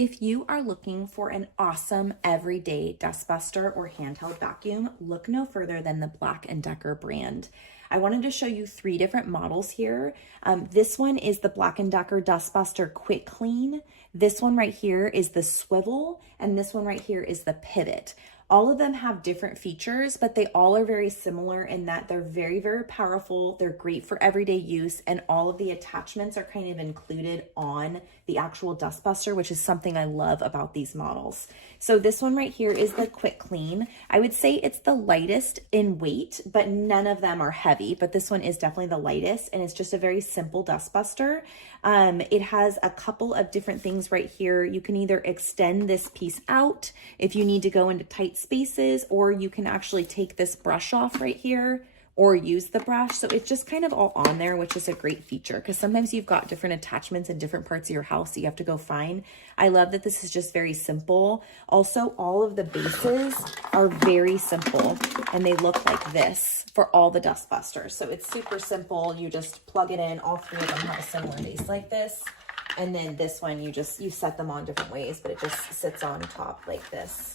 If you are looking for an awesome everyday dustbuster or handheld vacuum, look no further than the BLACK+DECKER brand. I wanted to show you 3 different models here. This one is the BLACK+DECKER Dustbuster QuickClean. This one right here is the swivel, and this one right here is the pivot. All of them have different features, but they all are very similar in that they're very, very powerful. They're great for everyday use, and all of the attachments are kind of included on the actual dustbuster, which is something I love about these models. So this one right here is the QuickClean. I would say it's the lightest in weight, but none of them are heavy, but this one is definitely the lightest, and it's just a very simple dustbuster. It has a couple of different things right here. You can either extend this piece out if you need to go into tight spaces, or you can actually take this brush off right here or use the brush. So it's just kind of all on there, which is a great feature because sometimes you've got different attachments in different parts of your house that you have to go find. I love that this is just very simple. Also, all of the bases are very simple and they look like this for all the dustbusters. So it's super simple. You just plug it in. All 3 of them have a similar base like this. And then this one, you set them on different ways, but it just sits on top like this.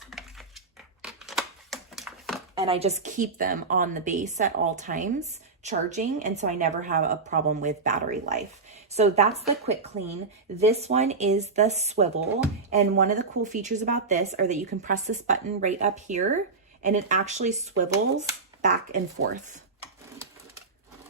And I just keep them on the base at all times charging, and so I never have a problem with battery life. So that's the QuickClean. This one is the swivel, and one of the cool features about this are that you can press this button right up here and it actually swivels back and forth.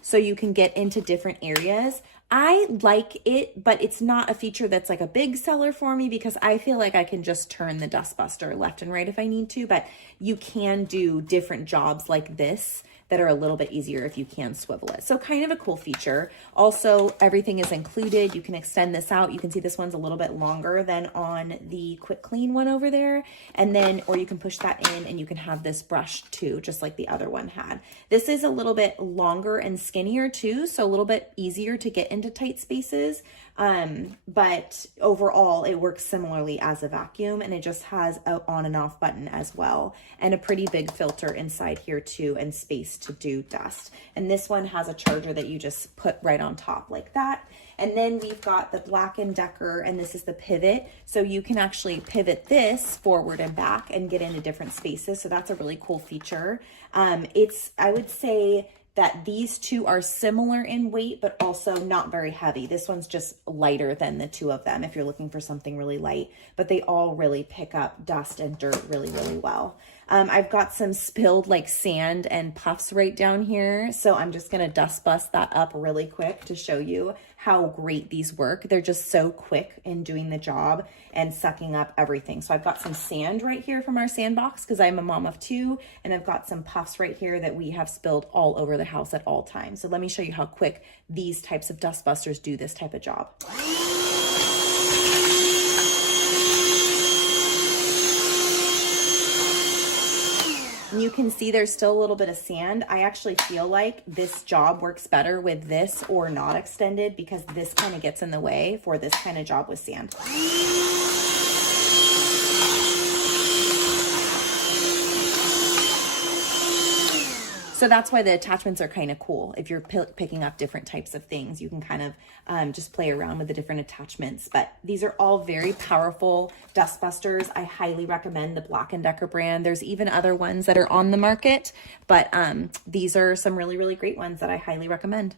So you can get into different areas. I like it, but it's not a feature that's like a big seller for me because I feel like I can just turn the dustbuster left and right if I need to, but you can do different jobs like this that are a little bit easier if you can swivel it. So kind of a cool feature. Also, everything is included. You can extend this out. You can see this one's a little bit longer than on the QuickClean one over there. And then, or you can push that in and you can have this brush too, just like the other one had. This is a little bit longer and skinnier too, so a little bit easier to get into tight spaces. But overall it works similarly as a vacuum, and it just has an on and off button as well, and a pretty big filter inside here too, and space to do dust. And this one has a charger that you just put right on top like that. And then we've got the BLACK+DECKER, and this is the pivot. So you can actually pivot this forward and back and get into different spaces. So that's a really cool feature. I would say that these 2 are similar in weight, but also not very heavy. This one's just lighter than the 2 of them if you're looking for something really light, but they all really pick up dust and dirt really, really well. I've got some spilled like sand and puffs right down here, so I'm just gonna dust bust that up really quick to show you how great these work. They're just so quick in doing the job and sucking up everything. So I've got some sand right here from our sandbox because I'm a mom of 2, and I've got some puffs right here that we have spilled all over the house at all times. So let me show you how quick these types of dustbusters do this type of job. And you can see there's still a little bit of sand. I actually feel like this job works better with this or not extended because this kind of gets in the way for this kind of job with sand. So that's why the attachments are kind of cool. If you're picking up different types of things, you can kind of just play around with the different attachments. But these are all very powerful dustbusters. I highly recommend the BLACK+DECKER brand. There's even other ones that are on the market, but these are some really, really great ones that I highly recommend.